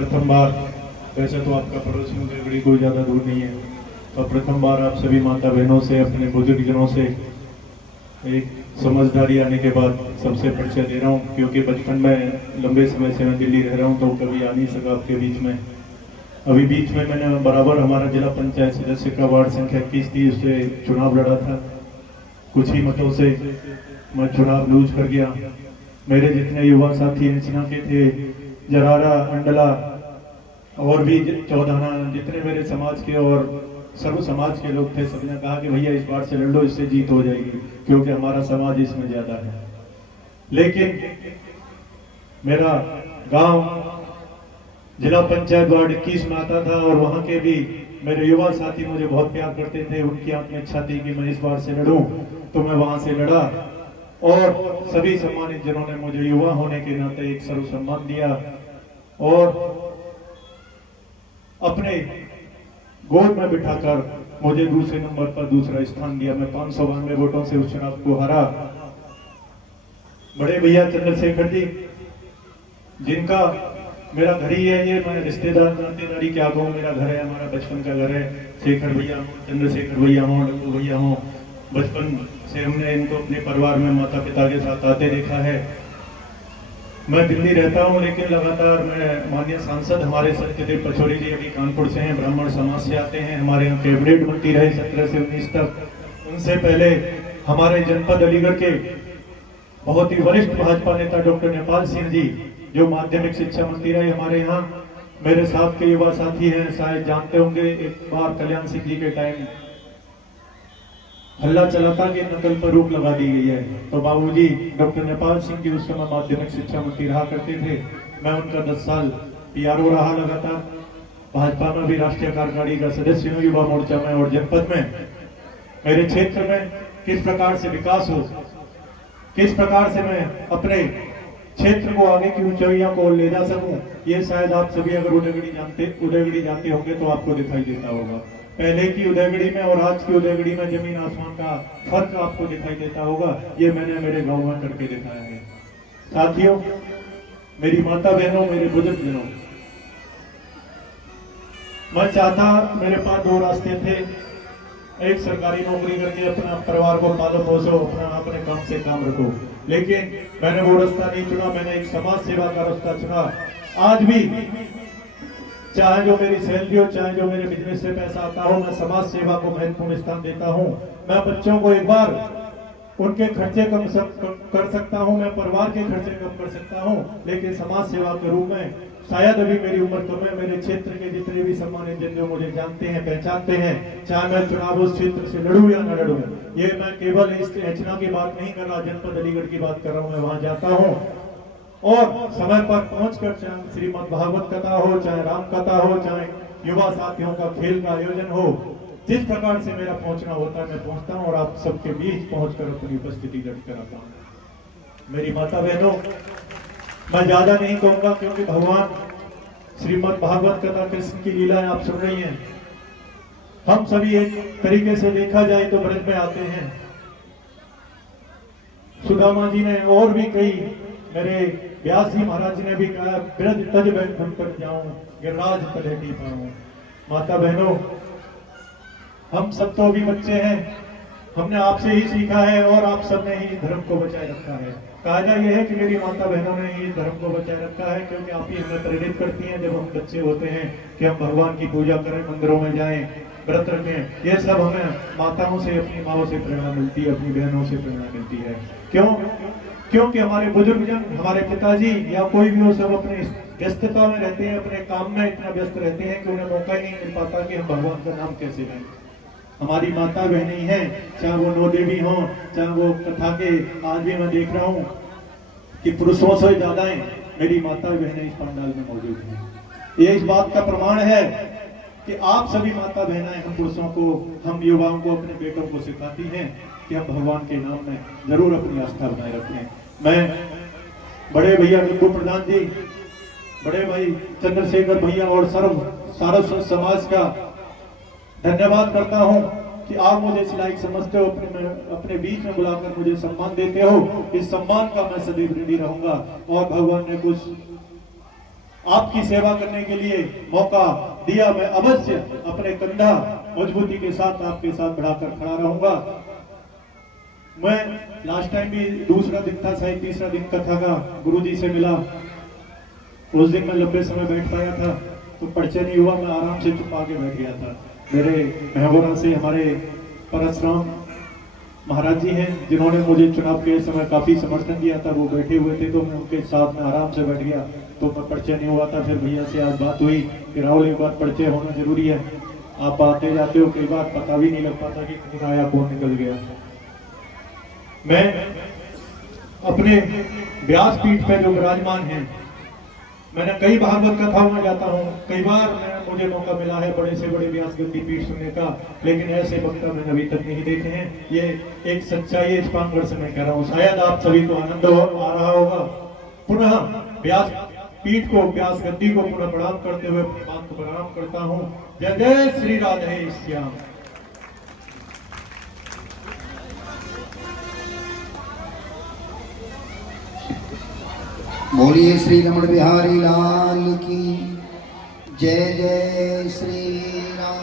प्रथम बार, वैसे तो आपका पड़ोसी उदयगढ़ी कोई ज़्यादा दूर नहीं है, तो प्रथम बार आप सभी माता बहनों से, अपने बुजुर्गजनों से एक समझदारी आने के बाद सबसे परिचय दे रहा हूँ, क्योंकि बचपन में लंबे समय से मैं दिल्ली रह रहा हूँ तो कभी आ नहीं सका आपके बीच में। अभी बीच में मैंने बराबर हमारा जिला पंचायत सदस्य का वार्ड संख्या 21 थी, उससे चुनाव लड़ा था। कुछ ही मतों से मैं चुनाव लूज कर गया। मेरे जितने युवा साथी एंचना के थे, जरारा, अंडला और भी 14 जितने मेरे समाज के और सर्व समाज के लोग थे, सबने कहा कि भैया इस बार से लड़ लो, इससे जीत हो जाएगी, क्योंकि हमारा समाज इसमें ज्यादा है। लेकिन मेरा गांव जिला पंचायत वार्ड 21 में आता था और वहां के भी मेरे युवा साथी मुझे बहुत प्यार करते थे। उनकी आंख में इच्छा थी कि मैं इस बार से लड़ूं, तो मैं वहां से लड़ा और सभी सम्मानित जनों ने मुझे युवा होने के नाते एक सर्व सम्मान दिया और अपने गोद में बिठाकर मुझे दूसरे नंबर पर दूसरा स्थान दिया। मैं 592 वोटों से उस चुनाव को हरा। बड़े भैया चंद्रशेखर जी, जिनका मेरा घर ही है, ये मैं रिश्तेदार नातेदारी क्या कहूँ, मेरा घर है, हमारा बचपन का घर है। शेखर भैया हो, चंद्रशेखर भैया हो, डब्बू भैया हो, बचपन से हमने इनको अपने परिवार में माता पिता के साथ आते देखा है। मैं दिल्ली रहता हूं, लेकिन लगातार मैं माननीय सांसद हमारे सत्यदेव पचौरी जी अभी कानपुर से हैं, ब्राह्मण समाज से आते हैं, हमारे यहाँ कैबिनेट बनती रहे 17 से 19 तक। उनसे पहले हमारे जनपद अलीगढ़ के बहुत ही वरिष्ठ भाजपा नेता डॉक्टर नेपाल सिंह जी, जो माध्यमिक शिक्षा मंत्री रहे हमारे यहाँ। मेरे साथ के युवा साथी हैं, शायद जानते होंगे, एक बार कल्याण सिंह जी के टाइम हल्ला चला था कि नकल पर रोक लगा दी गई है, तो बाबूजी डॉक्टर नेपाल सिंह जी उस समय माध्यमिक शिक्षा मंत्री रहा करते थे। मैं उनका 10 साल पीआरओ रहा लगातार। भाजपा में भी राष्ट्रीय कार्यकारिणी का सदस्य हूँ, युवा मोर्चा में और जनपद में। मेरे क्षेत्र में किस प्रकार से विकास हो, किस प्रकार से मैं अपने क्षेत्र को आगे की ऊंचाइयों को ले जा सकूं, ये शायद आप सभी अगर उदयगढ़ी जाते होंगे तो आपको दिखाई देता होगा। पहले की उदयगढ़ी में और आज की उदयगढ़ी में जमीन आसमान का फर्क आपको दिखाई देता होगा। ये मैंने मेरे गांव में करके दिखाया है। साथियों, मेरी माता बहनों, मेरे बुजुर्ग जनों, मैं चाहता, मेरे पास 2 रास्ते थे। एक सरकारी नौकरी करके अपना परिवार को पालो पोसो, अपने काम से काम रखो, लेकिन मैंने वो रास्ता नहीं चुना। मैंने एक समाज सेवा का रास्ता चुना। आज भी चाहे जो मेरी सैलरी हो, चाहे जो मेरे बिजनेस से पैसा आता हो, मैं समाज सेवा को महत्वपूर्ण स्थान देता हूं। मैं बच्चों को एक बार उनके खर्चे कम कर सकता हूं, मैं परिवार के खर्चे कम कर सकता हूं, लेकिन समाज सेवा के रूप में शायद अभी मेरी उम्र कम है। मेरे क्षेत्र के जितने भी सम्मानित जन जो मुझे जानते हैं, पहचानते हैं, चाहे मैं चुनाव उस क्षेत्र से लड़ूं या न लड़ूं, ये मैं केवल इस एचना की बात नहीं कर रहा, जनपद अलीगढ़ की बात कर रहा हूं। मैं वहां जाता हूं और समय पर पहुंचकर, चाहे श्रीमद् भागवत कथा हो, चाहे राम कथा हो, चाहे युवा साथियों का खेल का आयोजन हो, जिस प्रकार से मेरा पहुंचना होता है मैं पहुंचता हूं और आप सबके बीच पहुंचकर अपनी उपस्थिति दर्ज कराता हूं। मेरी माता बहनों, मैं ज्यादा नहीं कहूंगा, क्योंकि भगवान श्रीमद् भागवत कथा कृष्ण की लीलाएं आप सुन रही हैं। हम सभी एक तरीके से देखा जाए तो ब्रज में आते हैं। सुदामा जी ने और भी कई, मेरे व्यास जी महाराज ने भी कहा, ब्रज तज बैठ कर जाऊं, गिरिराज तलेटी पाऊं। माता बहनों, हम सब तो अभी बच्चे हैं, हमने आपसे ही सीखा है और आप सबने ही धर्म को बचाए रखा है। कायदा यह है कि मेरी माता बहनों ने ही धर्म को बचाए रखा है, क्योंकि आप ही हमें प्रेरित करती हैं जब हम बच्चे होते हैं कि हम भगवान की पूजा करें, मंदिरों में जाएं, व्रत रखें। ये सब हमें माताओं से, अपनी माओ से प्रेरणा मिलती है, अपनी बहनों से प्रेरणा मिलती है। क्यों? क्योंकि हमारे बुजुर्गजन, हमारे पिताजी या कोई भी हो, सब अपने व्यस्तता में रहते हैं, अपने काम में इतना व्यस्त रहते हैं कि उन्हें मौका ही नहीं मिल पाता कि हम भगवान का नाम कैसे लें। हमारी माता बहनें हैं, चाहे वो 9 देवी हों, चाहे वो कथा के, आज भी मैं देख रहा हूँ कि पुरुषों से ज्यादा मेरी माता बहनें इस पंडाल में मौजूद हैं। ये इस बात का प्रमाण है कि आप सभी माता बहनें हम पुरुषों को, हम युवाओं को, अपने बेटों को सिखाती हैं कि हम भगवान के नाम में जरूर अपनी आस्था बनाए रखें। मैं बड़े भैया डब्बू प्रधान जी, बड़े भाई चंद्रशेखर भैया और सारस्वत समाज का धन्यवाद करता हूं कि आप मुझे इस लायक समझते हो, अपने बीच में बुलाकर मुझे सम्मान देते हो। इस सम्मान का मैं सदैव ऋणी रहूंगा। और भगवान ने कुछ आपकी सेवा करने के लिए मौका दिया, मैं अवश्य अपने कंधा मजबूती के साथ आपके साथ बढ़ाकर खड़ा रहूंगा। मैं लास्ट टाइम भी दूसरा दिन था, शायद तीसरा दिन कथा का, गुरुजी से मिला। उस दिन मैं लंबे समय बैठ पाया था तो परिचय नहीं हुआ, मैं आराम से चुप आके बैठ गया था। मेरे महबूरा से हमारे परशुराम महाराज जी हैं, जिन्होंने मुझे चुनाव के समय काफी समर्थन दिया था, वो बैठे हुए थे तो मैं उनके साथ में आराम से बैठ गया, तो मैं परिचय नहीं हुआ था। फिर भैया से आज बात हुई कि राहुल एक बार परिचय होना जरूरी है, आप आते जाते हो, कई बार पता भी नहीं लग पाता कि कौन आया कौन निकल गया। मैं अपने व्यासपीठ पे जो विराजमान है, मैंने कई भागवत कथाओं में जाता हूँ, कई बार मुझे मौका मिला है बड़े से बड़े व्यास गद्दी पीठ सुनने का, लेकिन ऐसे वक्ता मैंने अभी तक नहीं देखे हैं। ये एक सच्चाई इस प्रांगण से मैं कह रहा हूँ, शायद आप सभी को आनंद आ रहा होगा। पुनः व्यास पीठ को, व्यास गद्दी को पुनः प्रणाम करते हुए भगवान को प्रणाम करता हूँ। जय जय श्री राधे श्याम। बोलिए श्री रमण बिहारी लाल की जय। जय श्री राम।